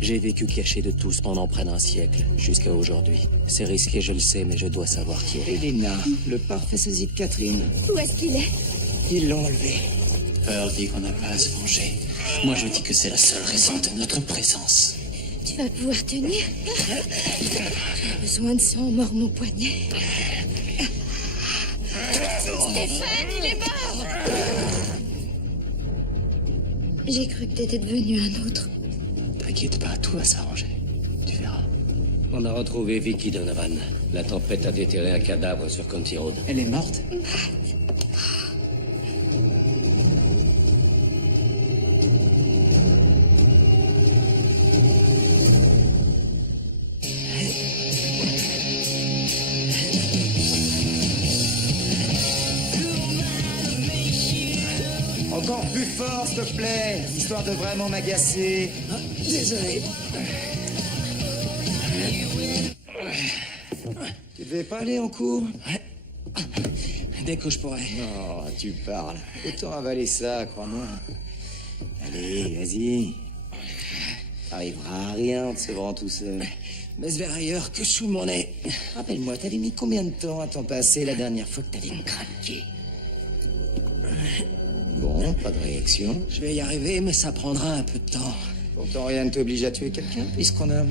J'ai vécu caché de tous pendant près d'un siècle, jusqu'à aujourd'hui. C'est risqué, je le sais, mais je dois savoir qui est. Elena, le parfait sosie de Catherine. Où est-ce qu'il est? Ils l'ont enlevé. Pearl dit qu'on n'a pas à se venger. Moi, je dis que c'est la seule raison de notre présence. Tu vas pouvoir tenir? J'ai besoin de sang, mord mon poignet. Stéphane, il est mort! J'ai cru que t'étais devenu un autre. T'inquiète pas, tout va s'arranger. Tu verras. On a retrouvé Vicky Donovan. La tempête a déterré un cadavre sur County Road. Elle est morte? Encore plus fort, s'il te plaît, histoire de vraiment m'agacer. Désolé. Tu devais pas aller en cours? Dès que je pourrai. Oh, tu parles. Autant avaler ça, crois-moi. Allez, vas-y. T'arriveras à rien en te sevrant tout seul. Mais vers ailleurs que sous mon nez. Rappelle-moi, t'avais mis combien de temps à t'en passer la dernière fois que t'avais craqué? Bon, pas de réaction. Je vais y arriver, mais ça prendra un peu de temps. Pourtant, rien ne t'oblige à tuer quelqu'un, puisqu'on a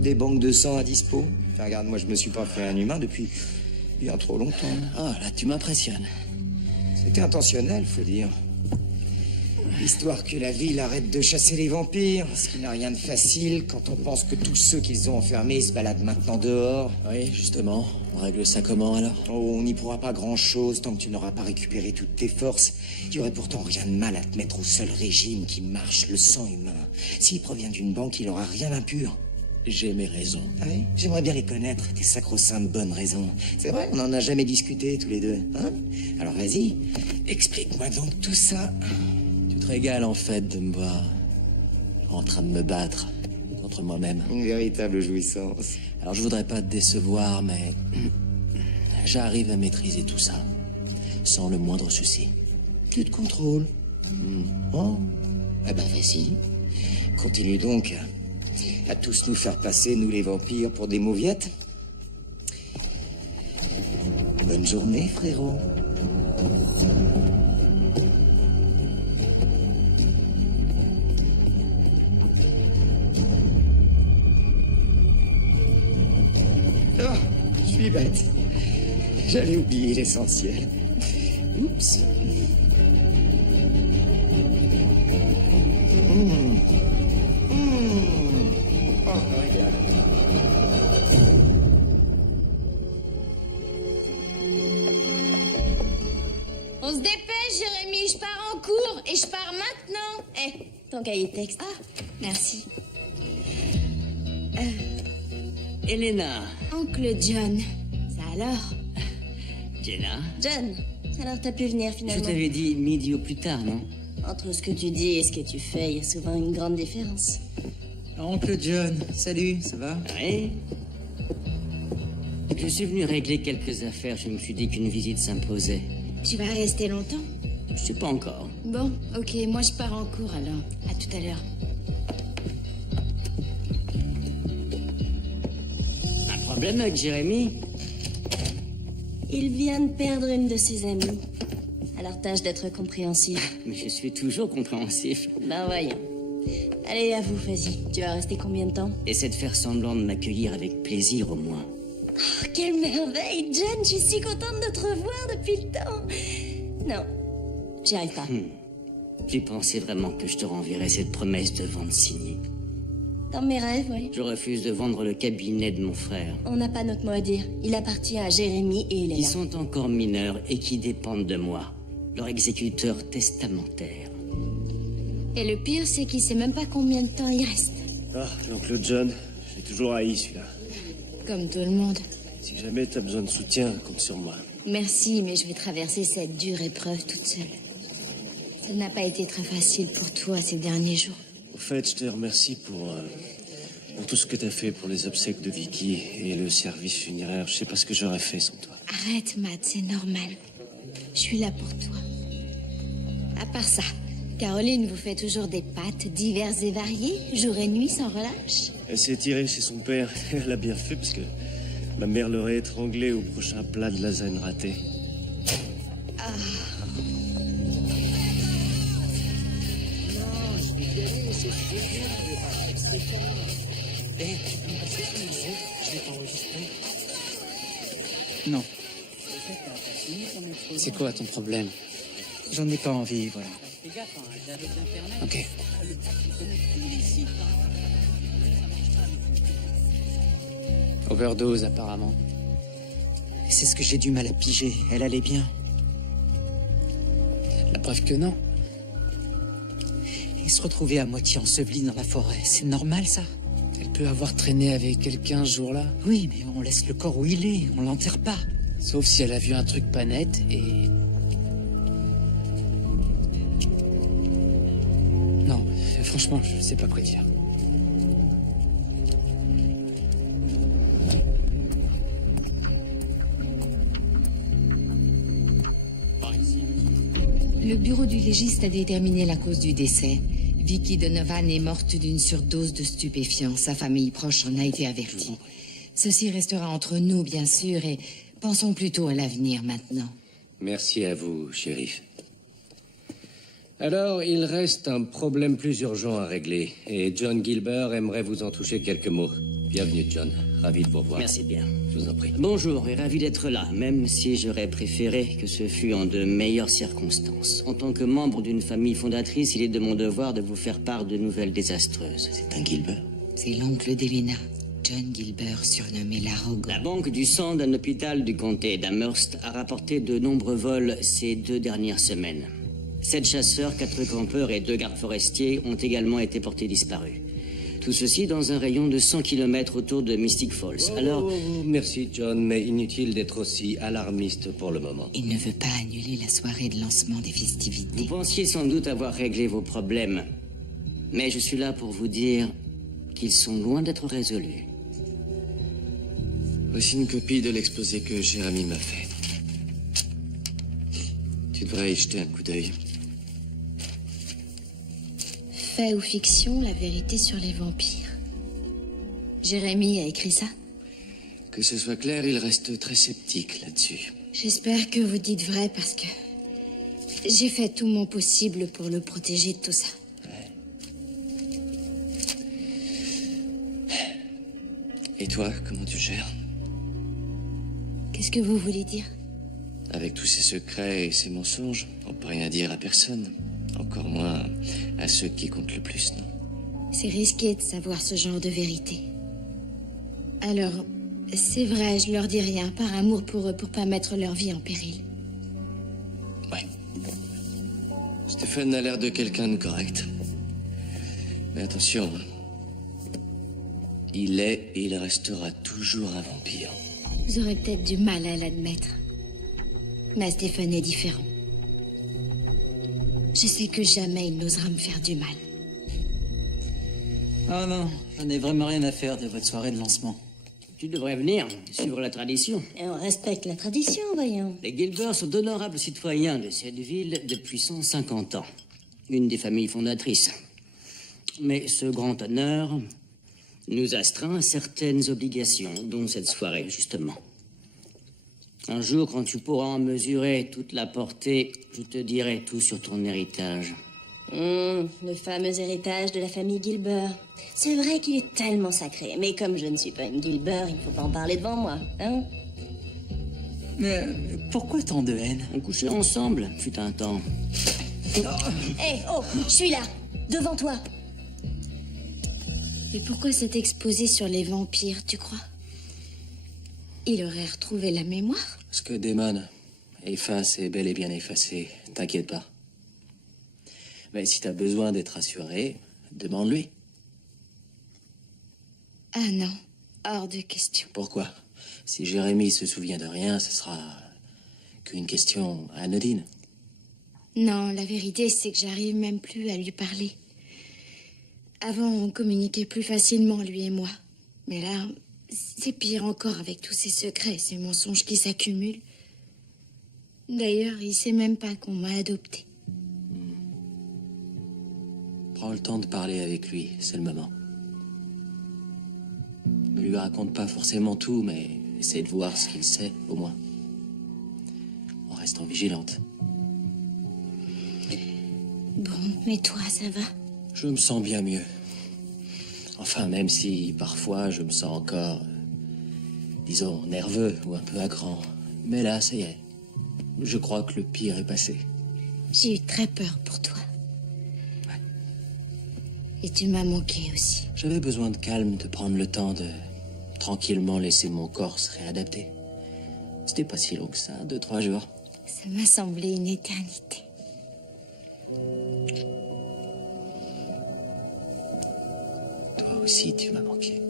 des banques de sang à dispo. Enfin, regarde, moi, je me suis pas fait un humain depuis bien trop longtemps. Ah, là, tu m'impressionnes. C'était intentionnel, faut dire. Histoire que la ville arrête de chasser les vampires, ce qui n'a rien de facile quand on pense que tous ceux qu'ils ont enfermés se baladent maintenant dehors. Oui, justement. On règle ça comment, alors? Oh, on n'y pourra pas grand-chose tant que tu n'auras pas récupéré toutes tes forces. Tu aurais pourtant rien de mal à te mettre au seul régime qui marche, le sang humain. S'il provient d'une banque, il aura rien d'impur. J'ai mes raisons. Ah oui? J'aimerais bien les connaître, tes sacro-saintes bonnes raisons. C'est vrai, on n'en a jamais discuté tous les deux, hein? Alors vas-y, explique-moi donc tout ça. Tu te régales, en fait, de me voir en train de me battre contre moi-même. Une véritable jouissance. Alors, je voudrais pas te décevoir, mais j'arrive à maîtriser tout ça, sans le moindre souci. Tu te contrôles. Oh, eh ben vas-y. Continue donc à tous nous faire passer, nous les vampires, pour des mauviettes. Bonne journée, frérot. Oh, je suis bête. J'allais oublier l'essentiel. Oups. Oh, regarde. On se dépêche, Jérémy, je pars en cours et je pars maintenant. Eh, ton cahier de texte. Ah, merci. Elena. Oncle John, ça alors? Jenna. John, alors t'as pu venir Je finalement. t'avais dit midi au plus tard, non? Entre ce que tu dis et ce que tu fais, il y a souvent une grande différence. Oncle John, salut, ça va? Oui. Je suis venu régler quelques affaires. Je me suis dit qu'une visite s'imposait. Tu vas rester longtemps? Je sais pas encore. Bon, ok, moi je pars en cours alors. À tout à l'heure. Un problème avec Jérémy? Il vient de perdre une de ses amies. Alors tâche d'être compréhensif. Mais je suis toujours compréhensif. Ben voyons. Allez, à vous, vas-y. Tu vas rester combien de temps? Essaie de faire semblant de m'accueillir avec plaisir au moins. Oh, quelle merveille, John. Je suis si contente de te revoir depuis le temps. Non, j'y arrive pas. Tu pensais vraiment que je te renverrais cette promesse de vente signée? Dans mes rêves, oui. Je refuse de vendre le cabinet de mon frère. On n'a pas notre mot à dire. Il appartient à Jérémy et Elena. Qui sont encore mineurs et qui dépendent de moi. Leur exécuteur testamentaire. Et le pire, c'est qu'il sait même pas combien de temps il reste. Ah, l'oncle John, j'ai toujours haï celui-là. Comme tout le monde. Si jamais t'as besoin de soutien, compte sur moi. Merci, mais je vais traverser cette dure épreuve toute seule. Ça n'a pas été très facile pour toi ces derniers jours. Au fait, je te remercie pour tout ce que t'as fait pour les obsèques de Vicky et le service funéraire. Je sais pas ce que j'aurais fait sans toi. Arrête, Matt, c'est normal. Je suis là pour toi. À part ça, Caroline vous fait toujours des pâtes diverses et variées, jour et nuit sans relâche. Elle s'est tirée chez son père. Elle a bien fait parce que ma mère l'aurait étranglée au prochain plat de lasagne raté. Non, C'est quoi ton problème? j'en ai pas envie, voilà. Ok. Overdose, apparemment. C'est ce que j'ai du mal à piger. Elle allait bien. La preuve que non. Et se retrouver à moitié ensevelie dans la forêt, c'est normal, ça? Elle peut avoir traîné avec quelqu'un ce jour-là. Oui, mais on laisse le corps où il est, on l'enterre pas. Sauf si elle a vu un truc pas net et... Non, franchement, je sais pas quoi dire. Le bureau du légiste a déterminé la cause du décès. Vicky Donovan est morte d'une surdose de stupéfiants. Sa famille proche en a été avertie. Ceci restera entre nous, bien sûr, et pensons plutôt à l'avenir maintenant. Merci à vous, shérif. Alors, il reste un problème plus urgent à régler. Et John Gilbert aimerait vous en toucher quelques mots. Bienvenue, John. Ravi de vous revoir. Merci bien. Je vous en prie. Bonjour et ravi d'être là, même si j'aurais préféré que ce fût en de meilleures circonstances. En tant que membre d'une famille fondatrice, il est de mon devoir de vous faire part de nouvelles désastreuses. C'est un Gilbert? C'est l'oncle d'Elena, John Gilbert, surnommé l'Arrogant. La banque du sang d'un hôpital du comté d'Amherst a rapporté de nombreux vols ces 2 dernières semaines. 7 chasseurs, 4 campeurs et 2 gardes forestiers ont également été portés disparus. Tout ceci dans un rayon de 100 km autour de Mystic Falls. Alors... Merci, John, mais inutile d'être aussi alarmiste pour le moment. Il ne veut pas annuler la soirée de lancement des festivités. Vous pensiez sans doute avoir réglé vos problèmes. Mais je suis là pour vous dire qu'ils sont loin d'être résolus. Voici une copie de l'exposé que Jérémy m'a fait. Tu devrais y jeter un coup d'œil. Fait ou fiction, la vérité sur les vampires. Jérémy a écrit ça? Que ce soit clair, il reste très sceptique là-dessus. J'espère que vous dites vrai parce que j'ai fait tout mon possible pour le protéger de tout ça. Et toi, comment tu gères? Qu'est-ce que vous voulez dire? Avec tous ces secrets et ces mensonges, on peut rien dire à personne. Encore moins à ceux qui comptent le plus, non? C'est risqué de savoir ce genre de vérité. Alors, c'est vrai, je leur dis rien, par amour pour eux, pour pas mettre leur vie en péril. Ouais. Stéphane a l'air de quelqu'un de correct. Mais attention, hein. Il est et il restera toujours un vampire. Vous aurez peut-être du mal à l'admettre. Mais Stéphane est différent. Je sais que jamais il n'osera me faire du mal. Ah non, j'en ai vraiment rien à faire de votre soirée de lancement. Tu devrais venir, suivre la tradition. Et on respecte la tradition, voyons. Les Gilbert sont d'honorables citoyens de cette ville depuis 150 ans. Une des familles fondatrices. Mais ce grand honneur nous astreint à certaines obligations, dont cette soirée, justement. Un jour, quand tu pourras en mesurer toute la portée, je te dirai tout sur ton héritage. Le fameux héritage de la famille Gilbert. C'est vrai qu'il est tellement sacré, mais comme je ne suis pas une Gilbert, il ne faut pas en parler devant moi, hein? Mais pourquoi tant de haine? On couchait ensemble, fut un temps. Hé, oh, je suis là, devant toi. Mais pourquoi cet exposé sur les vampires, tu crois? Il aurait retrouvé la mémoire? Ce que Damon efface est bel et bien effacé. T'inquiète pas. Mais si t'as besoin d'être rassuré, demande-lui. Ah non, hors de question. Pourquoi? Si Jérémy se souvient de rien, ce sera qu'une question anodine. Non, la vérité, c'est que j'arrive même plus à lui parler. Avant, on communiquait plus facilement, lui et moi. Mais là, c'est pire encore avec tous ces secrets, ces mensonges qui s'accumulent. D'ailleurs, il sait même pas qu'on m'a adopté. Prends le temps de parler avec lui, c'est le moment. Ne lui raconte pas forcément tout, mais essaie de voir ce qu'il sait, au moins. En restant vigilante. Bon, mais toi, ça va? Je me sens bien mieux. Enfin, même si parfois je me sens encore, disons, nerveux ou un peu à cran. Mais là, ça y est. Je crois que le pire est passé. J'ai eu très peur pour toi. Ouais. Et tu m'as manqué aussi. J'avais besoin de calme, de prendre le temps de tranquillement laisser mon corps se réadapter. C'était pas si long que ça, 2-3 jours. Ça m'a semblé une éternité. Toi aussi, tu m'as manqué.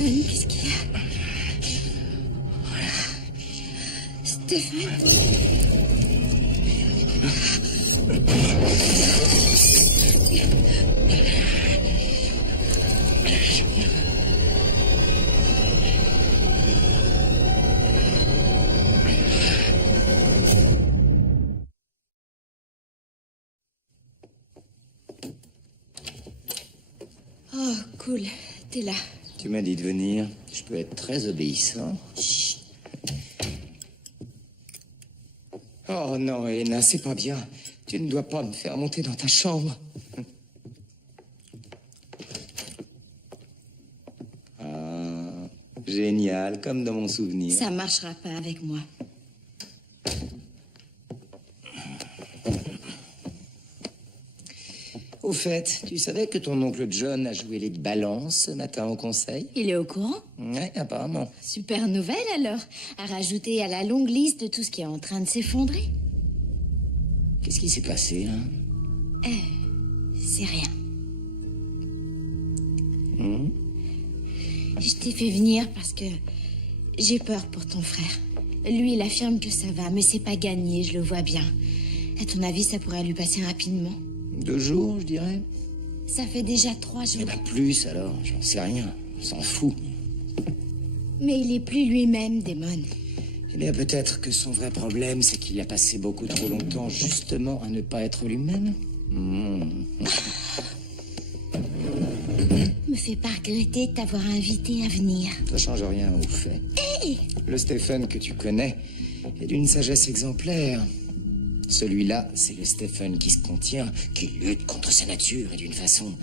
Qu'est-ce qu'il y a? Stéphane? Oh, cool. T'es là. Tu m'as dit de venir. Je peux être très obéissant. Chut. Oh non, Elena, c'est pas bien. Tu ne dois pas me faire monter dans ta chambre. Ah, génial, comme dans mon souvenir. Ça marchera pas avec moi. Au fait, tu savais que ton oncle John a joué les balances ce matin au conseil? Il est au courant? Ouais, apparemment. Super nouvelle alors, à rajouter à la longue liste de tout ce qui est en train de s'effondrer. Qu'est-ce qui s'est passé, hein? C'est rien. Hmm? Je t'ai fait venir parce que j'ai peur pour ton frère. Lui, il affirme que ça va, mais c'est pas gagné, je le vois bien. À ton avis, ça pourrait lui passer rapidement? 2 jours, je dirais. Ça fait déjà 3 jours. Eh ben plus alors, j'en sais rien. On s'en fout. Mais il est plus lui-même, Damon. Eh bien, peut-être que son vrai problème, c'est qu'il a passé beaucoup trop longtemps justement à ne pas être lui-même. Me fais pas regretter de t'avoir invité à venir. Ça change rien au fait. Le Stephen que tu connais est d'une sagesse exemplaire. Celui-là, c'est le Stephen qui se contient, qui lutte contre sa nature et d'une façon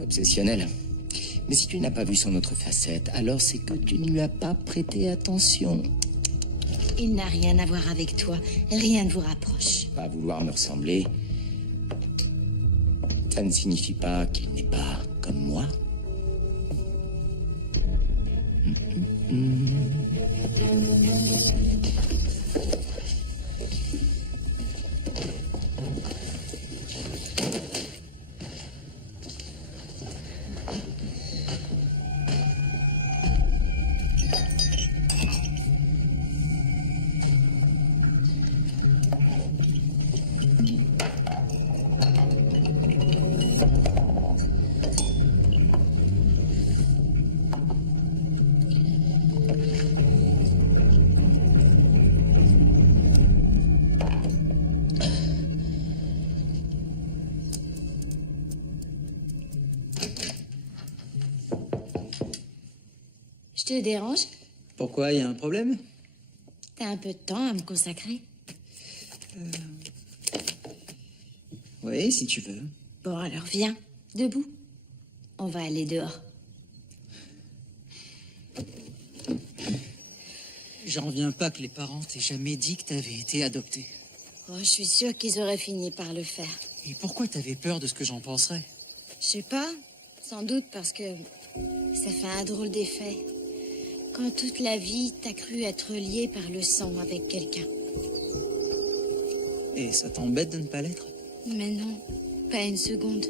obsessionnelle. Mais si tu n'as pas vu son autre facette, alors c'est que tu ne lui as pas prêté attention. Il n'a rien à voir avec toi. Rien ne vous rapproche. Pas vouloir me ressembler, ça ne signifie pas qu'il n'est pas comme moi. Je te dérange? Pourquoi, il y a un problème? T'as un peu de temps à me consacrer? Oui, si tu veux. Bon, alors viens, debout. On va aller dehors. J'en reviens pas que les parents t'aient jamais dit que t'avais été adopté. Oh, je suis sûre qu'ils auraient fini par le faire. Et pourquoi t'avais peur de ce que j'en penserais? Je sais pas. Sans doute parce que Ça fait un drôle d'effet. Quand toute la vie, t'as cru être lié par le sang avec quelqu'un. Et ça t'embête de ne pas l'être? Mais non, pas une seconde.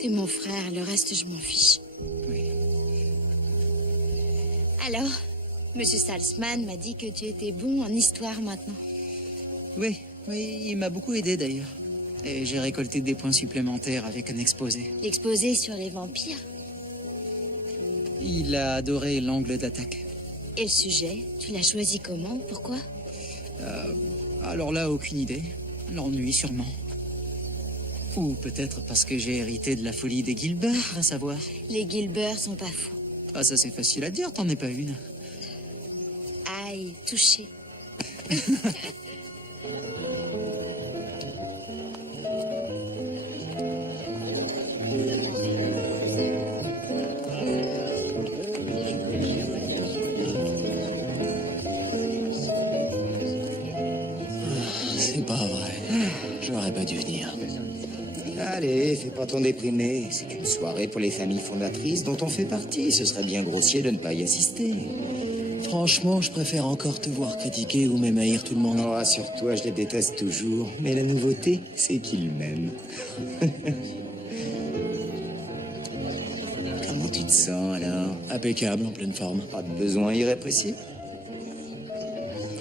T'es mon frère, le reste, je m'en fiche. Oui. Alors, Monsieur Salzman m'a dit que tu étais bon en histoire maintenant. Oui, il m'a beaucoup aidé d'ailleurs. Et j'ai récolté des points supplémentaires avec un exposé. L'exposé sur les vampires. Il a adoré l'angle d'attaque. Et le sujet, tu l'as choisi comment? Pourquoi? Alors là, aucune idée. L'ennui sûrement. Ou peut-être parce que j'ai hérité de la folie des Gilbert, va savoir. Les Gilbert sont pas fous. Ah, ça c'est facile à dire, t'en es pas une. Aïe, touché. C'est pas vrai. J'aurais pas dû venir. Allez, fais pas ton déprimé. C'est une soirée pour les familles fondatrices dont on fait partie. Ce serait bien grossier de ne pas y assister. Franchement, je préfère encore te voir critiquer ou même haïr tout le monde. Non, rassure-toi, je les déteste toujours. Mais la nouveauté, c'est qu'ils m'aiment. Comment tu te sens, alors? Impeccable, en pleine forme. Pas de besoin irrépressible?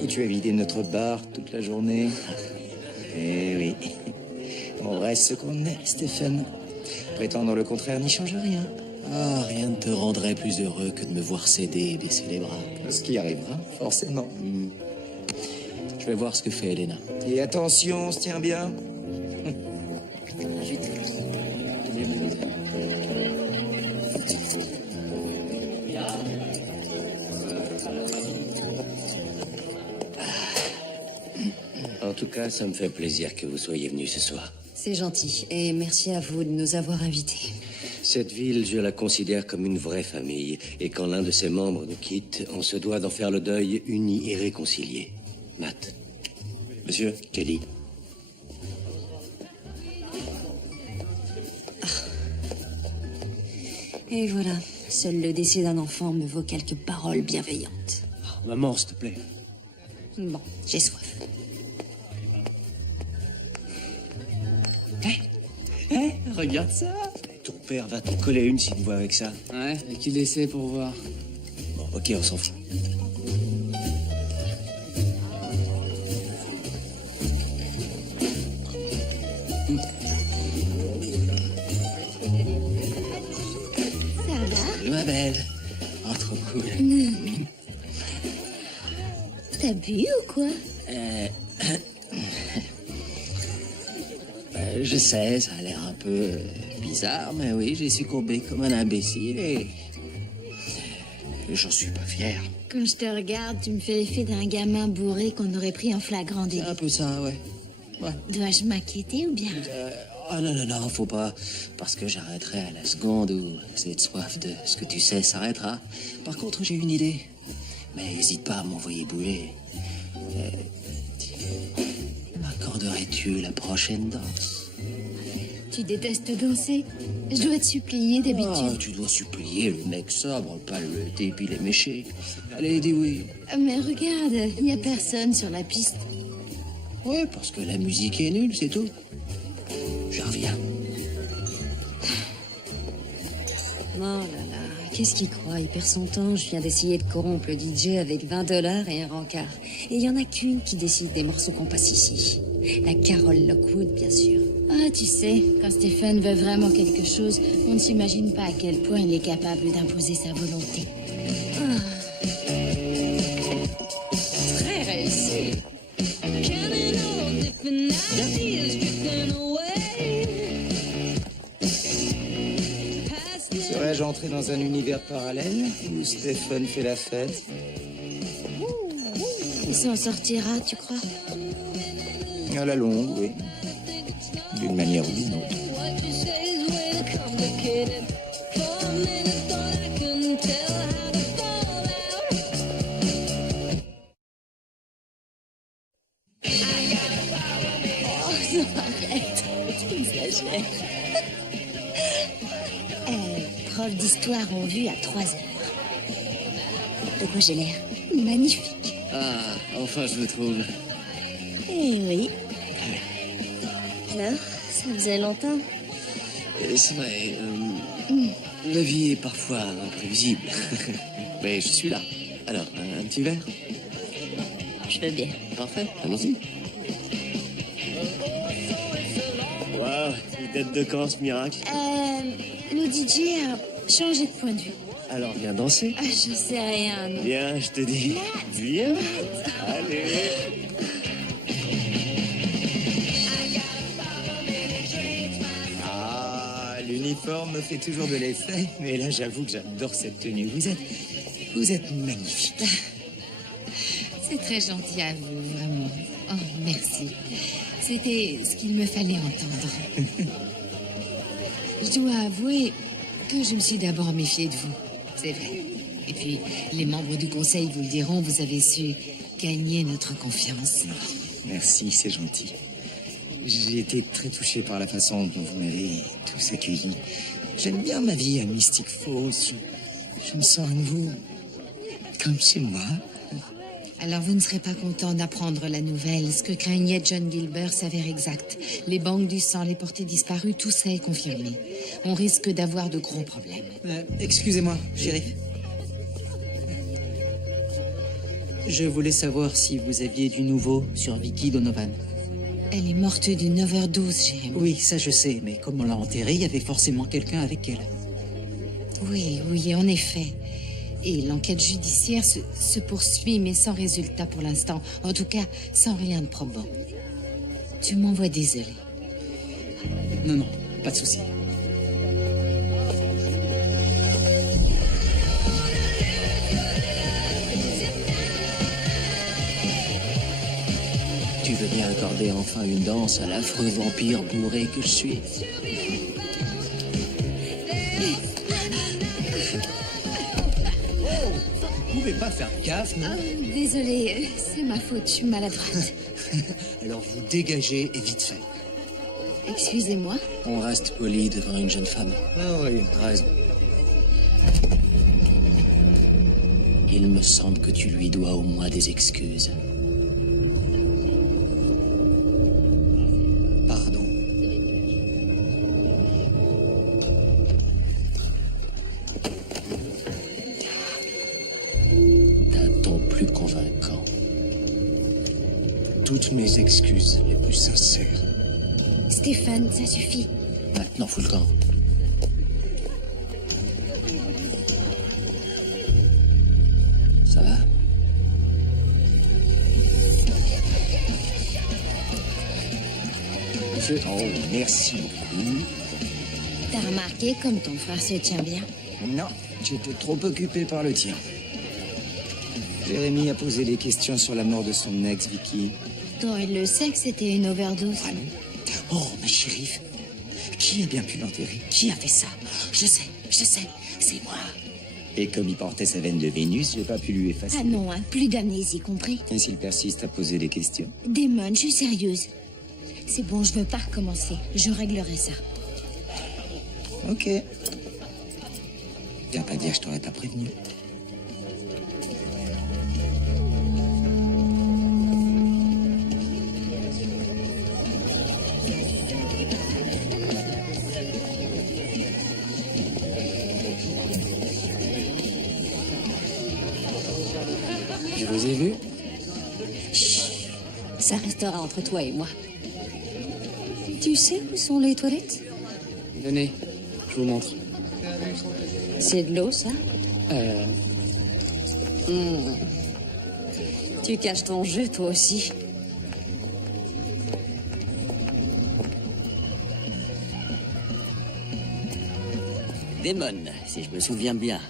Et tu as vidé notre bar toute la journée? Eh oui. On reste ce qu'on est, Stéphane. Prétendre le contraire n'y change rien. Ah, rien ne te rendrait plus heureux que de me voir céder et baisser les bras. Ce qui arrivera, forcément. Je vais voir ce que fait Elena. Et attention, on se tient bien. En tout cas, ça me fait plaisir que vous soyez venus ce soir. C'est gentil, et merci à vous de nous avoir invités. Cette ville, je la considère comme une vraie famille. Et quand l'un de ses membres nous quitte, on se doit d'en faire le deuil uni et réconcilié. Matt. Monsieur Kelly. Et voilà, seul le décès d'un enfant me vaut quelques paroles bienveillantes. Maman, s'il te plaît. Bon, j'ai soif. Regarde ça. Ton père va t'en coller une s'il te voit avec ça. Ouais, et qu'il essaie pour voir. Bon, ok, on s'en fout. Ça va? Salut, ma belle. Oh, trop cool. T'as bu ou quoi? Je sais, ça a l'air un peu bizarre, mais oui, j'ai succombé comme un imbécile et j'en suis pas fier. Quand je te regarde, tu me fais l'effet d'un gamin bourré qu'on aurait pris en flagrant délit. C'est un peu ça, ouais. Dois-je m'inquiéter ou bien? Oh non, faut pas. Parce que j'arrêterai à la seconde où cette soif de ce que tu sais s'arrêtera. Par contre, j'ai une idée. Mais n'hésite pas à m'envoyer bouler. Accorderais-tu la prochaine danse? Tu détestes danser? Je dois te supplier Ah, d'habitude. tu dois supplier le mec sobre, pas le débile éméché. Allez, dis oui. Mais regarde, il n'y a personne sur la piste. Ouais, parce que la musique est nulle, c'est tout. Je reviens. Oh là là, qu'est-ce qu'il croit? Il perd son temps. Je viens d'essayer de corrompre le DJ avec $20 et un rencard. Et il y en a qu'une qui décide des morceaux qu'on passe ici. La Carole Lockwood, bien sûr. Ah, tu sais, quand Stephen veut vraiment quelque chose, on ne s'imagine pas à quel point il est capable d'imposer sa volonté. Très réussi. Serais-je entré dans un univers parallèle où Stephen fait la fête? Il s'en sortira, tu crois? À la longue, oui. D'une manière ou d'une autre. profs d'histoire ont vu à 3 heures. De quoi j'ai l'air? Magnifique. Ah, enfin je le trouve. Eh oui. Alors, ça faisait longtemps. C'est vrai, la vie est parfois imprévisible. Mais je suis là. Alors, un petit verre? Je veux bien. Parfait, allons-y. Waouh, il date de quand ce miracle? Le DJ a changé de point de vue. Alors viens danser. Ah, je sais rien. non. Viens, je te dis. Viens. Allez. Ah, l'uniforme me fait toujours de l'effet, mais là j'avoue que j'adore cette tenue. Vous êtes magnifique. C'est très gentil à vous, vraiment. Oh, merci. C'était ce qu'il me fallait entendre. Je dois avouer que je me suis d'abord méfiée de vous. C'est vrai. Et puis, les membres du conseil vous le diront, vous avez su gagner notre confiance. Merci, c'est gentil. J'ai été très touché par la façon dont vous m'avez tous accueilli. J'aime bien ma vie à Mystic Falls. Je me sens à nouveau comme chez moi. Alors vous ne serez pas content d'apprendre la nouvelle. Ce que craignait John Gilbert s'avère exact. Les banques du sang, les portées disparues, tout ça est confirmé. On risque d'avoir de gros problèmes. Excusez-moi, shérif. Je voulais savoir si vous aviez du nouveau sur Vicky Donovan. Elle est morte d'une overdose, Jérémy. Oui, ça je sais, mais comme on l'a enterrée, il y avait forcément quelqu'un avec elle. Oui, en effet. Et l'enquête judiciaire se poursuit, mais sans résultat pour l'instant. En tout cas, sans rien de probant. Tu m'envoies désolé. Non, pas de souci. Tu veux bien accorder enfin une danse à l'affreux vampire bourré que je suis? Vous pouvez pas faire gaffe, non? Désolée, c'est ma faute, je suis maladroite. Alors vous dégagez et vite fait. Excusez-moi. On reste poli devant une jeune femme. Ah oui, t'as raison. Il me semble que tu lui dois au moins des excuses. Pardon. D'un ton plus convaincant. Toutes mes excuses les plus sincères. Stéphane, ça suffit. Maintenant, fous le camp. Ça va? Oh, merci beaucoup. T'as remarqué comme ton frère se tient bien? Non, j'étais trop occupé par le tien. Jérémy a posé des questions sur la mort de son ex, Vicky. Pourtant, il le sait que c'était une overdose. Ah non? Oh, mais shérif, qui a bien pu l'enterrer? Qui a fait ça? Je sais, c'est moi. Et comme il portait sa veine de Vénus, j'ai pas pu lui effacer. Ah non, hein, plus d'amnésie, compris? Et s'il persiste à poser des questions? Damon, je suis sérieuse. C'est bon, je veux pas recommencer. Je réglerai ça. Ok. Viens pas dire que je t'aurais pas prévenu. Je vous ai vu. Ça restera entre toi et moi. Tu sais où sont les toilettes? Venez, je vous montre. C'est de l'eau, ça? Tu caches ton jeu, toi aussi. Damon, si je me souviens bien.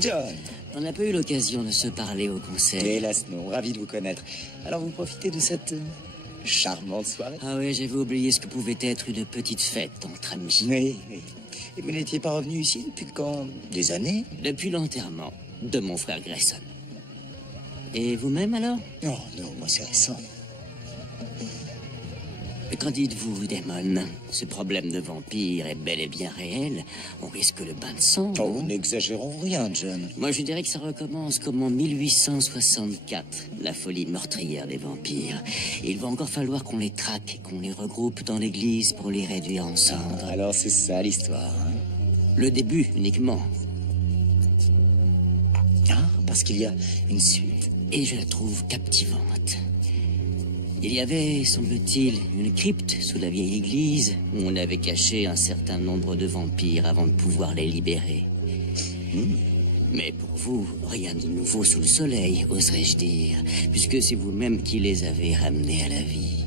John. On n'a pas eu l'occasion de se parler au conseil. Hélas non, ravi de vous connaître. Alors vous profitez de cette charmante soirée? Ah oui, j'avais oublié ce que pouvait être une petite fête entre amis. Oui. Et vous n'étiez pas revenu ici depuis quand? Des années? Depuis l'enterrement de mon frère Grayson. Et vous-même alors? Oh non, moi c'est récent. Qu'en dites-vous, Damon? Ce problème de vampire est bel et bien réel. On risque le bain de sang. Oh, n'exagérons rien, John. Moi, je dirais que ça recommence comme en 1864, la folie meurtrière des vampires. Et il va encore falloir qu'on les traque, qu'on les regroupe dans l'église pour les réduire en cendres. Alors c'est ça l'histoire, hein? Le début uniquement. Ah, parce qu'il y a une suite. Et je la trouve captivante. Il y avait, semble-t-il, une crypte sous la vieille église où on avait caché un certain nombre de vampires avant de pouvoir les libérer. Mais pour vous, rien de nouveau sous le soleil, oserais-je dire, puisque c'est vous-même qui les avez ramenés à la vie.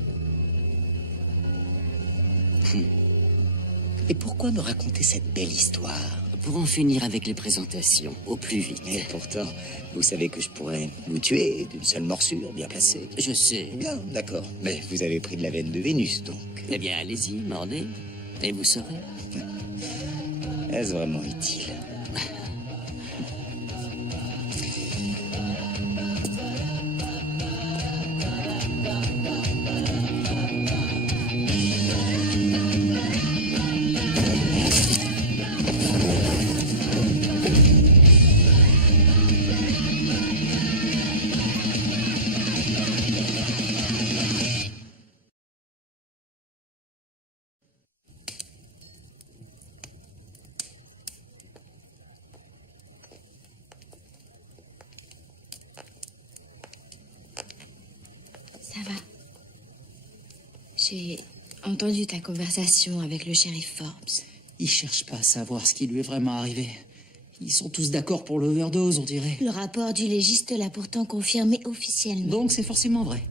Et pourquoi me raconter cette belle histoire? Pour en finir avec les présentations, au plus vite. Et pourtant, vous savez que je pourrais vous tuer d'une seule morsure bien placée. Je sais. Bien, d'accord. Mais vous avez pris de la veine de Vénus, donc. Eh bien, allez-y, mordez, et vous saurez. Est-ce vraiment utile? Ça va. J'ai entendu ta conversation avec le shérif Forbes. Il cherche pas à savoir ce qui lui est vraiment arrivé. Ils sont tous d'accord pour l'overdose, on dirait. Le rapport du légiste l'a pourtant confirmé officiellement. Donc c'est forcément vrai.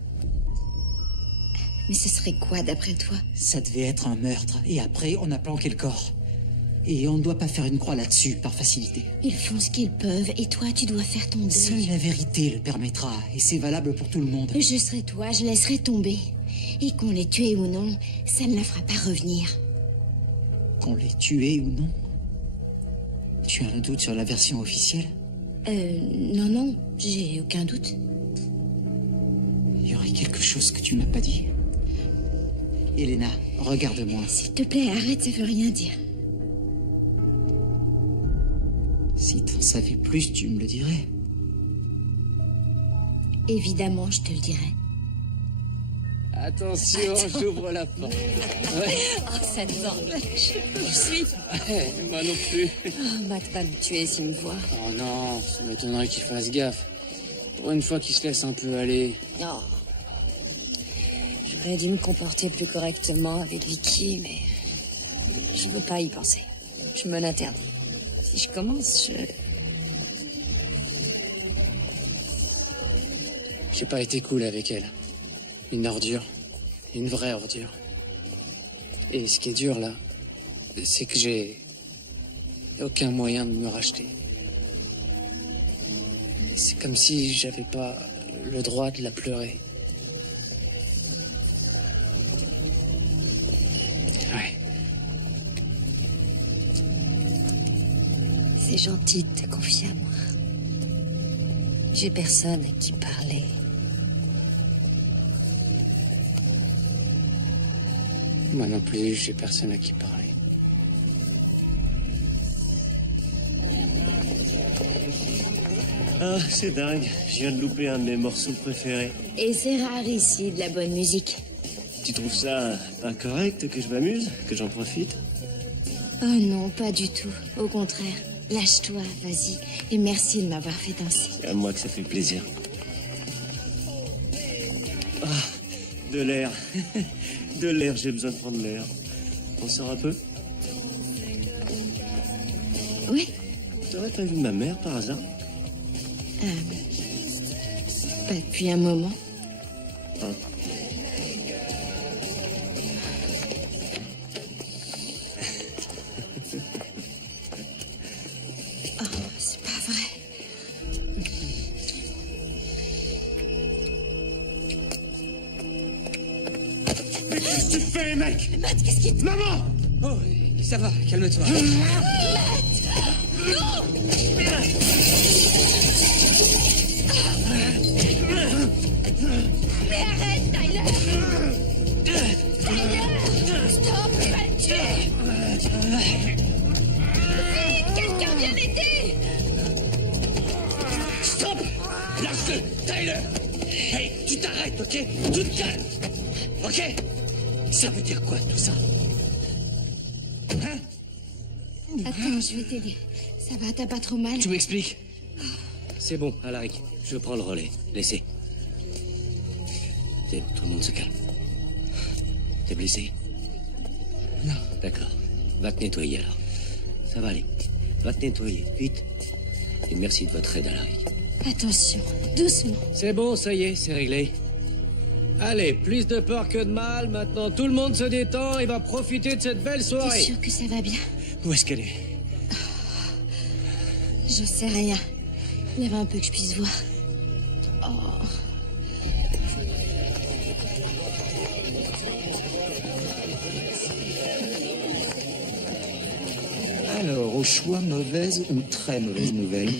Mais ce serait quoi d'après toi? Ça devait être un meurtre. Et après, on a planqué le corps. Et on ne doit pas faire une croix là-dessus, par facilité. Ils font ce qu'ils peuvent et toi, tu dois faire ton deuil. Seule la vérité le permettra. Et c'est valable pour tout le monde. Je serai toi, je laisserai tomber. Et qu'on les tue ou non, ça ne la fera pas revenir. Qu'on l'ait tué ou non? Tu as un doute sur la version officielle? Non, j'ai aucun doute. Il y aurait quelque chose que tu m'as pas dit. Elena, regarde-moi. S'il te plaît, arrête, ça veut rien dire. Si t'en savais plus, tu me le dirais. Évidemment, je te le dirai. Attention, j'ouvre la porte. Ouais. Oh, cette zangle. Je sais plus où je suis. Moi non plus. Oh, Matt va me tuer s'il me voit. Oh non, ça m'étonnerait qu'il fasse gaffe. Pour une fois qu'il se laisse un peu aller. Oh. J'aurais dû me comporter plus correctement avec Vicky, mais je veux pas y penser. Je me l'interdis. Si je commence, J'ai pas été cool avec elle. Une ordure. Une vraie ordure. Et ce qui est dur là, c'est que j'ai aucun moyen de me racheter. C'est comme si j'avais pas le droit de la pleurer. Ouais. c'est gentil de te confier à moi. J'ai personne à qui parler. Moi non plus, j'ai personne à qui parler. Ah, c'est dingue. Je viens de louper un de mes morceaux préférés. Et c'est rare ici, de la bonne musique. Tu trouves ça incorrect que je m'amuse, que j'en profite? Oh non, pas du tout. Au contraire. Lâche-toi, vas-y. Et merci de m'avoir fait danser. C'est à moi que ça fait plaisir. Ah, de l'air. De l'air, j'ai besoin de prendre l'air. On sort un peu? Oui. T'aurais pas vu ma mère par hasard? Pas depuis un moment. Hein? Oh, c'est pas vrai. Mais qu'est-ce que tu fais, mec? Matt, qu'est-ce qui te... Maman! Oh, ça va, calme-toi. Mais arrête, Tyler! Stop, tu vas le tuer. Vite, quelqu'un vient m'aider. Stop! Lâche-le! Tyler! Hey, tu t'arrêtes, ok? Tu te calmes! Ok? Ça veut dire quoi, tout ça? Hein? Attends, je vais t'aider. Ça va, t'as pas trop mal? Tu m'expliques? C'est bon, Alaric. Je prends le relais. Laissez. C'est bon, tout le monde se calme. T'es blessé? Non. D'accord. Va te nettoyer alors. Ça va aller. Va te nettoyer, vite. Et merci de votre aide, Alaric. Attention, doucement. C'est bon, ça y est, c'est réglé. Allez, plus de peur que de mal. Maintenant, tout le monde se détend et va profiter de cette belle T'es soirée. sûr que ça va bien? Où est-ce qu'elle est? J'en sais rien. Il y avait un peu que je puisse voir. Oh. Alors, au choix, mauvaise ou très mauvaise nouvelle?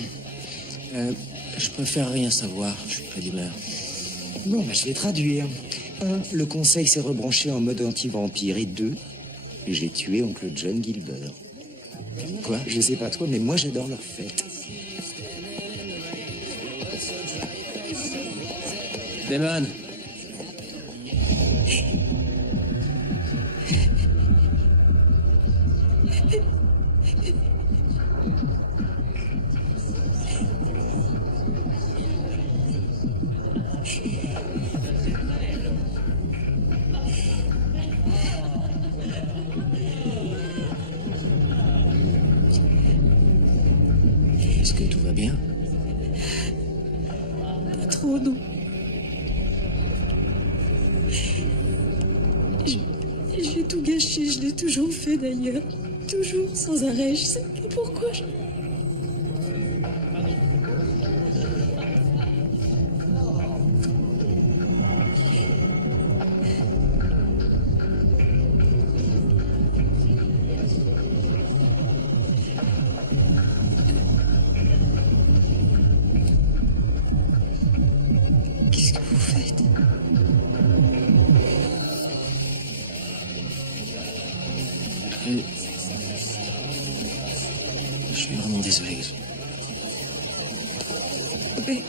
Je préfère rien savoir, je suis pas d'humeur. Bon, bah, je vais traduire. 1. Le conseil s'est rebranché en mode anti-vampire. Et 2. J'ai tué oncle John Gilbert. Quoi? Je sais pas toi, mais moi j'adore leur fête. Damon! Est-ce que tout va bien? Pas trop, non. J'ai tout gâché, je l'ai toujours fait d'ailleurs. Toujours, sans arrêt, je sais pas pourquoi. Qu'est-ce que vous faites? Je suis vraiment désolé. Mais...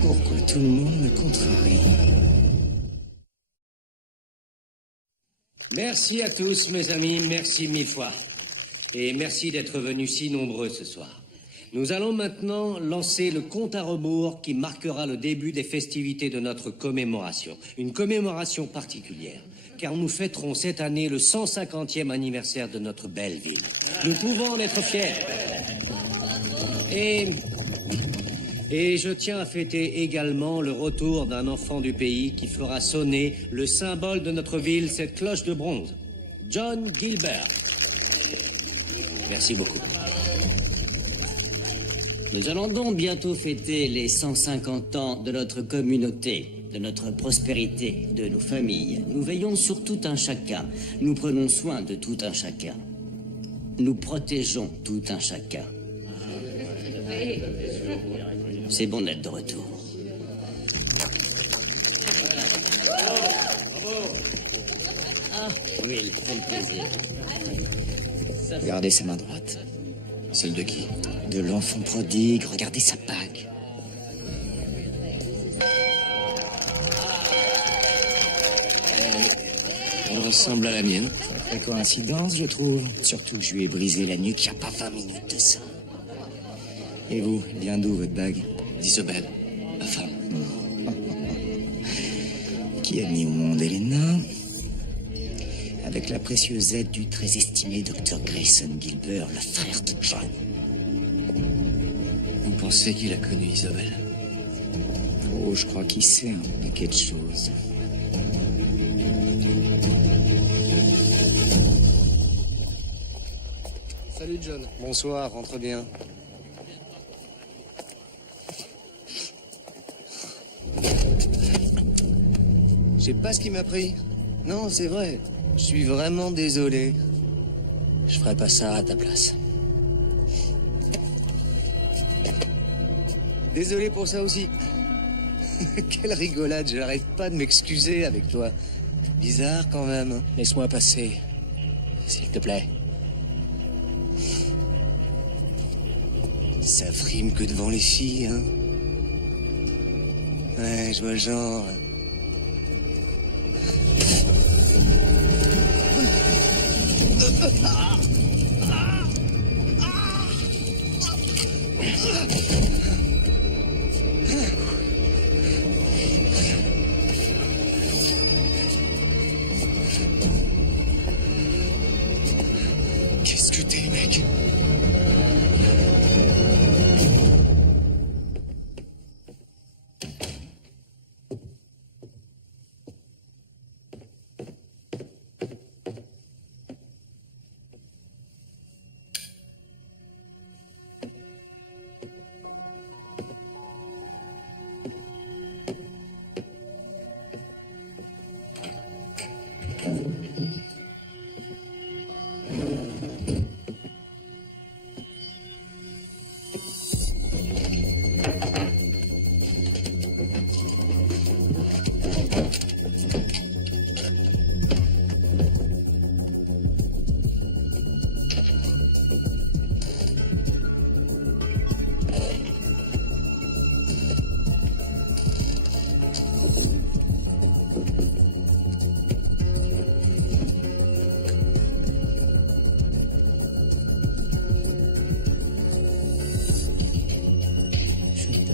Pourquoi tout le monde me contrarie? Merci à tous, mes amis, merci mille fois. Et merci d'être venus si nombreux ce soir. Nous allons maintenant lancer le compte à rebours qui marquera le début des festivités de notre commémoration. Une commémoration particulière, car nous fêterons cette année le 150e anniversaire de notre belle ville. Nous pouvons en être fiers. Et je tiens à fêter également le retour d'un enfant du pays qui fera sonner le symbole de notre ville, cette cloche de bronze. John Gilbert. Merci beaucoup. Nous allons donc bientôt fêter les 150 ans de notre communauté, de notre prospérité, de nos familles. Nous veillons sur tout un chacun. Nous prenons soin de tout un chacun. Nous protégeons tout un chacun. C'est bon d'être de retour. Ah, oui, quel plaisir. Regardez sa main droite. Celle de qui? De l'enfant prodigue, regardez sa bague. Elle ressemble à la mienne. Sacrée coïncidence, je trouve. Surtout que je lui ai brisé la nuque il n'y a pas 20 minutes de ça. Et vous, vient d'où votre bague? d'Isobel, ma femme. Qui a mis au monde Elena? Avec la précieuse aide du très estimé Dr. Grayson Gilbert, le frère de John. Vous pensez qu'il a connu Isobel? Oh, je crois qu'il sait un paquet de choses. Salut John. Bonsoir, rentre bien. Je sais pas ce qui m'a pris. Non, c'est vrai. Je suis vraiment désolé. Je ferais pas ça à ta place. Désolé pour ça aussi. Quelle rigolade, j'arrête pas de m'excuser avec toi. Bizarre quand même. Laisse-moi passer, s'il te plaît. Ça frime que devant les filles, hein. Ouais, je vois le genre. Qu'est-ce que t'es, mec?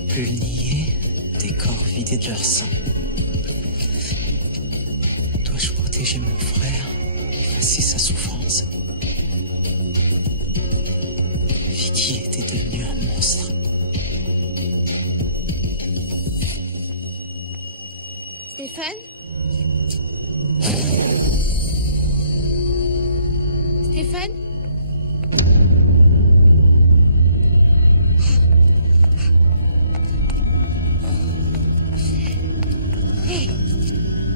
Plus le nier, des corps vidés de leur sang. Dois-je protéger mon frère, effacer sa souffrance? Vicky était devenue un monstre. Stéphane? Stéphane?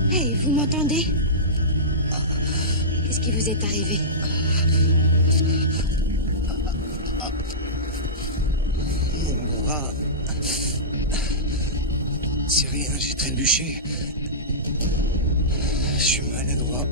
Hey, vous m'entendez? Qu'est-ce qui vous est arrivé? Mon bras. C'est rien, j'ai trébuché. Je suis maladroit.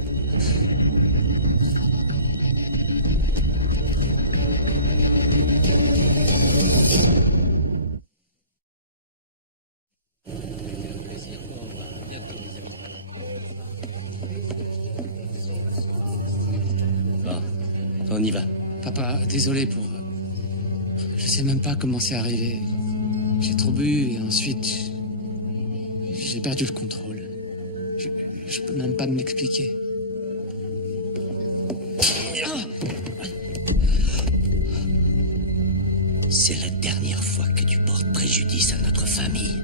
Bon, on y va. Papa, désolé pour... Je sais même pas comment c'est arrivé. J'ai trop bu et ensuite... J'ai perdu le contrôle. Je peux même pas me l'expliquer. C'est la dernière fois que tu portes préjudice à notre famille.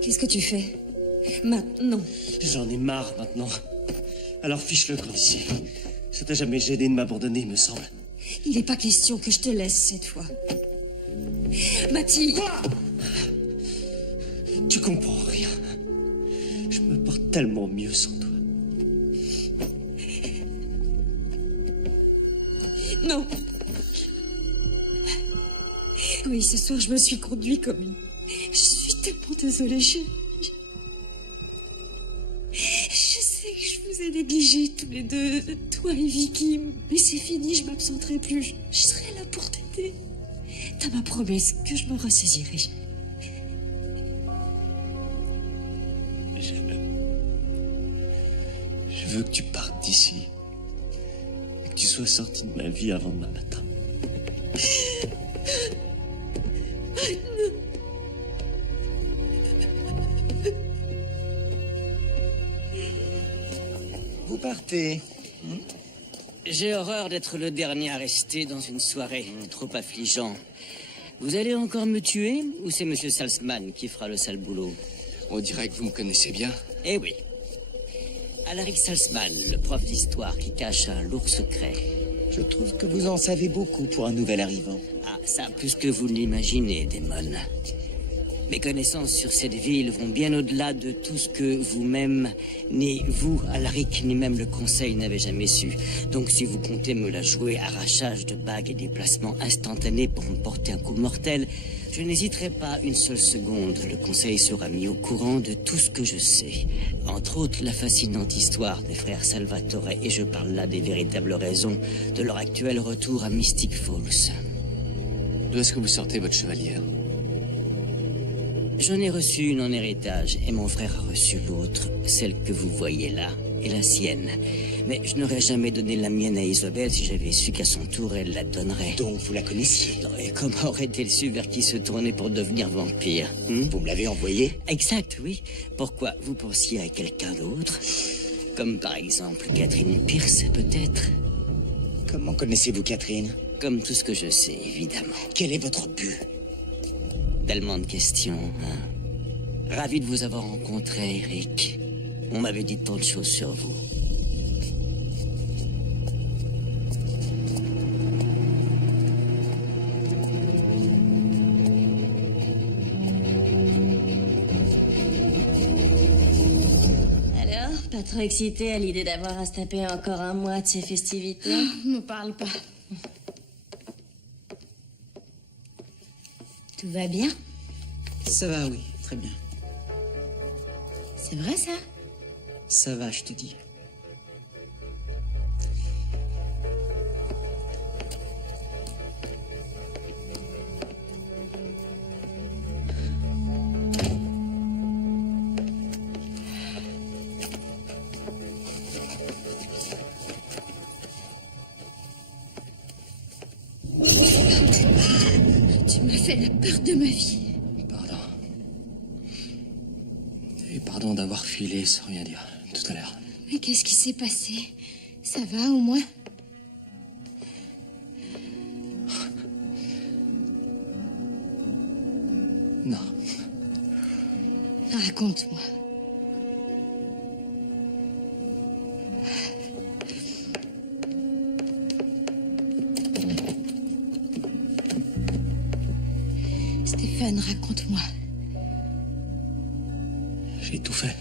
Qu'est-ce que tu fais? Maintenant. J'en ai marre maintenant. Alors fiche-le camp ici. Ça t'a jamais gêné de m'abandonner, me semble. Il n'est pas question que je te laisse cette fois. Mathilde! Tu comprends rien. Je me porte tellement mieux sans toi. Non. Oui, ce soir, je me suis conduite comme une... Je suis tellement désolée, je sais que je vous ai négligés tous les deux, toi et Vicky, mais c'est fini, je m'absenterai plus. Je serai là pour t'aider. T'as ma promesse que je me ressaisirai. Je veux que tu partes d'ici. Et que tu sois sorti de ma vie avant demain matin. Vous partez. J'ai horreur d'être le dernier à rester dans une soirée trop affligeant. Vous allez encore me tuer ou c'est Monsieur Salzman qui fera le sale boulot? On dirait que vous me connaissez bien. Eh oui. Alaric Salzman, le prof d'histoire qui cache un lourd secret. Je trouve que vous en savez beaucoup pour un nouvel arrivant. Ah, ça, plus que vous ne l'imaginez, Damon. Mes connaissances sur cette ville vont bien au-delà de tout ce que vous-même, ni vous, Alaric, ni même le Conseil n'avez jamais su. Donc si vous comptez me la jouer, arrachage de bagues et déplacement instantané pour me porter un coup mortel, je n'hésiterai pas une seule seconde. Le Conseil sera mis au courant de tout ce que je sais. Entre autres, la fascinante histoire des frères Salvatore, et je parle là des véritables raisons de leur actuel retour à Mystic Falls. D'où est-ce que vous sortez votre chevalière? J'en ai reçu une en héritage, et mon frère a reçu l'autre, celle que vous voyez là, et la sienne. Mais je n'aurais jamais donné la mienne à Isabelle si j'avais su qu'à son tour, elle la donnerait. Donc vous la connaissiez? Non, et comment aurait-elle su vers qui se tourner pour devenir vampire? Vous me l'avez envoyée? Exact, oui. Pourquoi? Vous pensiez à quelqu'un d'autre? Comme par exemple Catherine Pierce, peut-être? Comment connaissez-vous Catherine? Comme tout ce que je sais, évidemment. Quel est votre but? Tellement de questions, hein. Ravi de vous avoir rencontré, Eric. On m'avait dit tant de choses sur vous. Alors, pas trop excité à l'idée d'avoir à se taper encore un mois de ces festivités? Me parle pas. Tout va bien? Ça va, oui, très bien. C'est vrai ça? Ça va, je te dis. Tu m'as fait la peur de ma vie. Pardon. Et pardon d'avoir filé sans rien dire tout à l'heure. Mais qu'est-ce qui s'est passé? Ça va au moins? Non. Raconte-moi. Stéphane, raconte-moi. J'ai tout fait.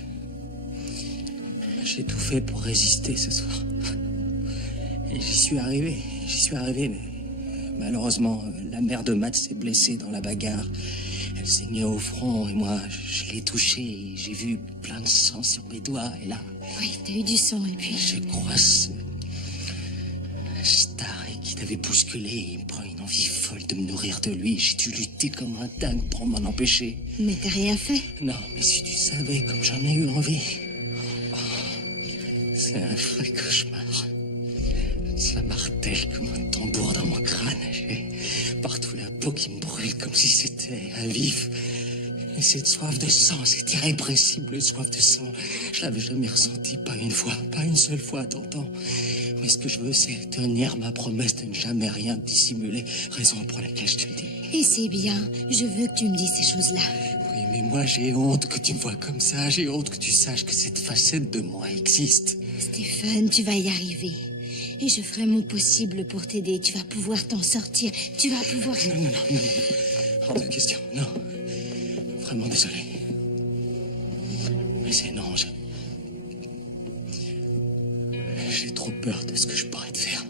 J'ai tout fait pour résister ce soir. Et j'y suis arrivé. Mais malheureusement, la mère de Matt s'est blessée dans la bagarre. Elle saignait au front et moi, je l'ai touchée. J'ai vu plein de sang sur mes doigts. Et là, Oui, t'as eu du sang et puis... je crois ce Starry qui t'avait bousculé. Il me prend une envie folle de me nourrir de lui. J'ai dû lutter comme un dingue pour m'en empêcher. Mais t'as rien fait. Non, mais si tu savais comme j'en ai eu envie. Oh, c'est un vrai cauchemar. Ça martèle comme un tambour dans mon crâne. J'ai partout la peau qui me brûle comme si c'était un vif. Et cette soif de sang, cette irrépressible soif de sang, je l'avais jamais ressentie, pas une fois, pas une seule fois, t'entends? Mais ce que je veux, c'est tenir ma promesse de ne jamais rien dissimuler, raison pour laquelle je te le dis. Et c'est bien. Je veux que tu me dises ces choses-là. Oui, mais moi, j'ai honte que tu me vois comme ça. J'ai honte que tu saches que cette facette de moi existe. Stéphane, tu vas y arriver. Et je ferai mon possible pour t'aider. Tu vas pouvoir t'en sortir. Tu vas pouvoir... Non. Hors de question, non. Vraiment désolé. Mais c'est non, j'ai trop peur de ce que je pourrais te faire.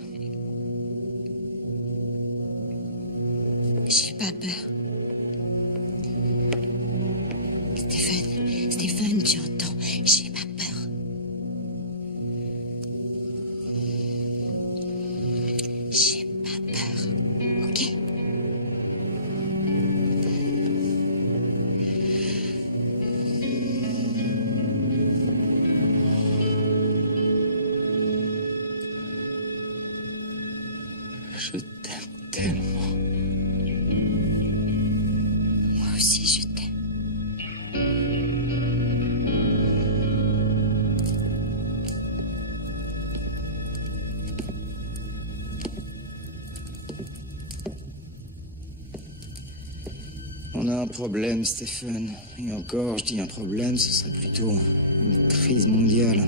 J'ai pas peur. Stéphane, tu entends? J'ai pas peur. J'ai pas peur. Ok? Je t'aime tellement. Moi aussi, je t'aime. On a un problème, Stephen. Et encore, je dis un problème, ce serait plutôt une crise mondiale.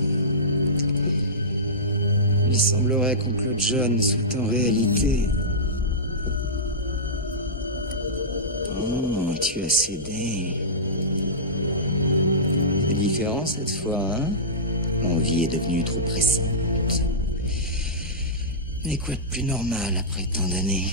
Il semblerait qu'oncle John soit en réalité... Oh, tu as cédé. C'est différent cette fois, hein? L'envie est devenue trop pressante. Mais quoi de plus normal après tant d'années?